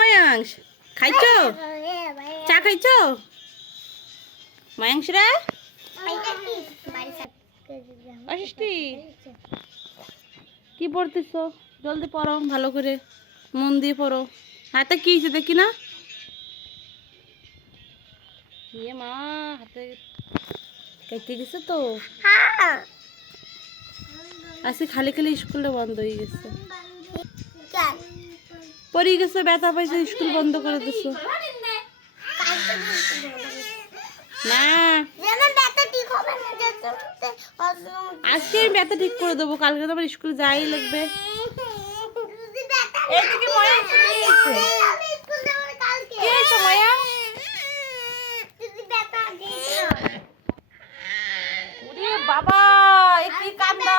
মায়াংশ খাইছো? চা খাইছো মায়াংশ রে? অসৃষ্টি কি পড়তেছো? জলদি পড়ো, ভালো করে মন দিয়ে পড়ো। হাতে কি হয়েছে দেখি না? ইয়ে মা, হাতে কেটে গেছে তো। আজকে খালি খালি স্কুলটা বন্ধ হয়ে গেছে। পড়ে গেছে, ব্যথা পাইছে, স্কুল বন্ধ করে দিছো। না আজকে আমি ব্যথা ঠিক করে দেবো, কালকে তো আমার স্কুলে যাই লাগবে। বাবা কি কান্না!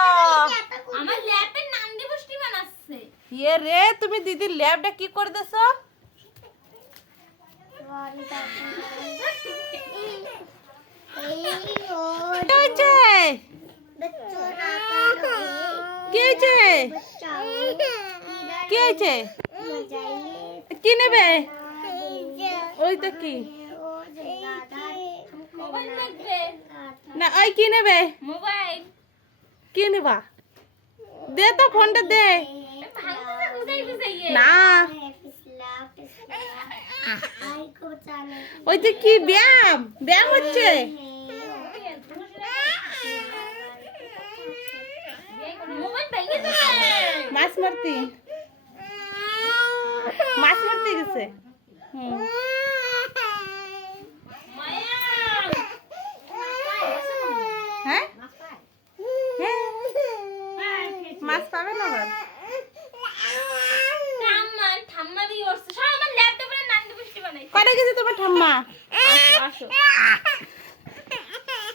আমার ল্যাপের নান্দি বৃষ্টি বানাচ্ছে। ইয়ে রে, তুমি দিদির ল্যাবটা কি করে দেছো? কি নেবে? ওইটা কি মোবাইল দেখবে? না, ওই কি নেবে? মোবাইল কি নেবা? দে তো, ফোনটা দে। ভাঙতে বুঝাই বুঝাইয়ে না ওই যে কি ব্যায়াম ব্যায়াম হচ্ছে। মোবাইল ভেঙে যাবে। মাছ মারতে গেছে। মায়া হ্যাঁ মাছ পাবে না আবার। ঠাম্মা দিয়ে উঠছে সব আমার ল্যাপটপে নান্দি বৃষ্টি বানাই। কটা গেছে তোমার ঠাম্মা? আসো আসো।